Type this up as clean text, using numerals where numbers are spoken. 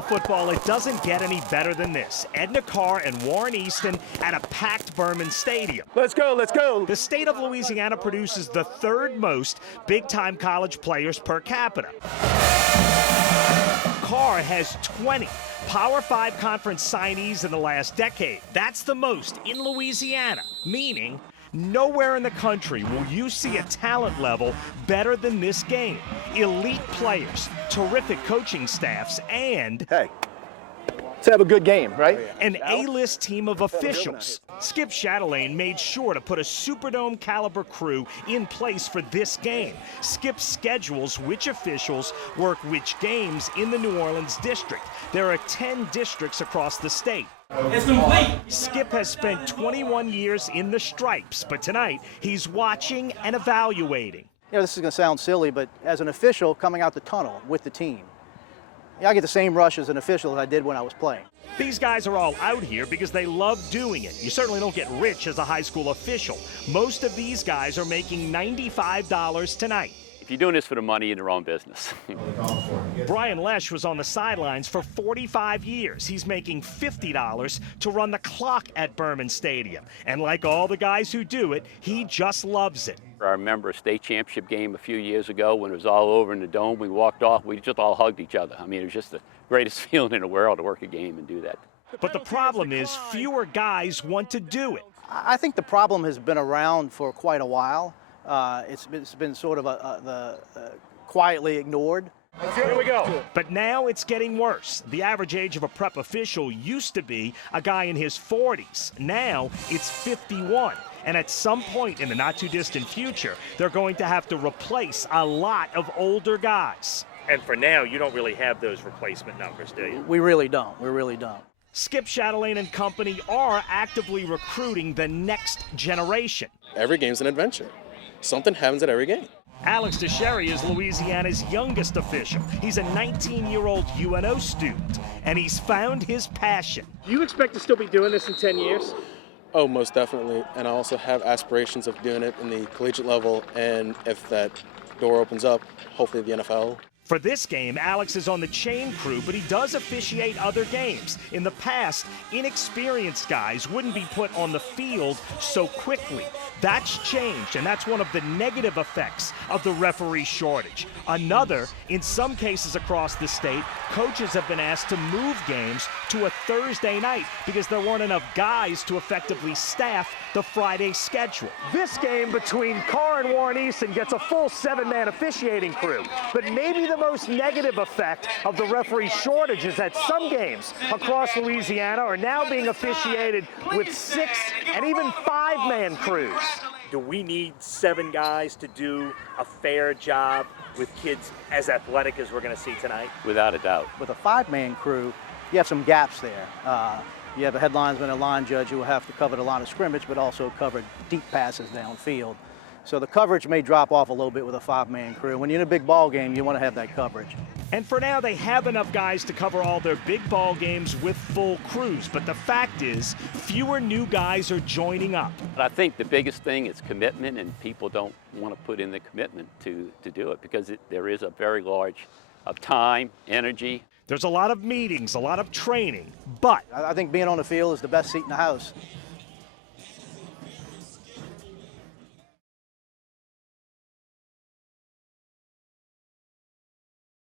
school football, it doesn't get any better than this. Edna Carr and Warren Easton at a packed Berman Stadium. Let's go, let's go. The state of Louisiana produces the third most big-time college players per capita. Carr has 20 Power 5 conference signees in the last decade. That's the most in Louisiana, meaning nowhere in the country will you see a talent level better than this game. Elite players, terrific coaching staffs, and Hey, let's have a good game, right? an A-list team of officials. Skip Chatelaine made sure to put a Superdome caliber crew in place for this game. Skip schedules which officials work which games in the New Orleans district. There are 10 districts across the state. It's complete. Skip has spent 21 years in the stripes, but tonight he's watching and evaluating. You know, this is going to sound silly, but as an official coming out the tunnel with the team, I get the same rush as an official as I did when I was playing. These guys are all out here because they love doing it. You certainly don't get rich as a high school official. Most of these guys are making $95 tonight. If you're doing this for the money, you're in the wrong business. Brian Lesh was on the sidelines for 45 years. He's making $50 to run the clock at Berman Stadium. And like all the guys who do it, he just loves it. I remember a state championship game a few years ago when it was all over in the dome. We walked off, we just all hugged each other. I mean, it was just the greatest feeling in the world to work a game and do that. But the problem is fewer guys want to do it. I think the problem has been around for quite a while. It's been sort of quietly ignored. Here we go. But now it's getting worse. The average age of a prep official used to be a guy in his 40s. Now it's 51. And at some point in the not-too-distant future, they're going to have to replace a lot of older guys. And for now, you don't really have those replacement numbers, do you? We really don't. We really don't. Skip Chatelaine and company are actively recruiting the next generation. Every game's an adventure. Something happens at every game. Alex DeSherry is Louisiana's youngest official. He's a 19-year-old UNO student, and he's found his passion. Do you expect to still be doing this in 10 years? Oh, most definitely. And I also have aspirations of doing it in the collegiate level, and if that door opens up, hopefully the NFL. For this game, Alex is on the chain crew, but he does officiate other games. In the past, inexperienced guys wouldn't be put on the field so quickly. That's changed, and that's one of the negative effects of the referee shortage. Another, in some cases across the state, coaches have been asked to move games to a Thursday night because there weren't enough guys to effectively staff the Friday schedule. This game between Carr and Warren Easton gets a full 7-man officiating crew, but maybe the most negative effect of the referee shortage is that some games across Louisiana are now being officiated with 6 and even 5-man crews. Do we need 7 guys to do a fair job with kids as athletic as we're going to see tonight? Without a doubt. With a 5-man crew, you have some gaps there. You have a head linesman and a line judge who will have to cover the line of scrimmage, but also cover deep passes downfield. So the coverage may drop off a little bit with a 5-man crew. When you're in a big ball game, you want to have that coverage. And for now, they have enough guys to cover all their big ball games with full crews. But the fact is, fewer new guys are joining up. But I think the biggest thing is commitment, and people don't want to put in the commitment to do it because there is a very large of time, energy. There's a lot of meetings, a lot of training, but I think being on the field is the best seat in the house.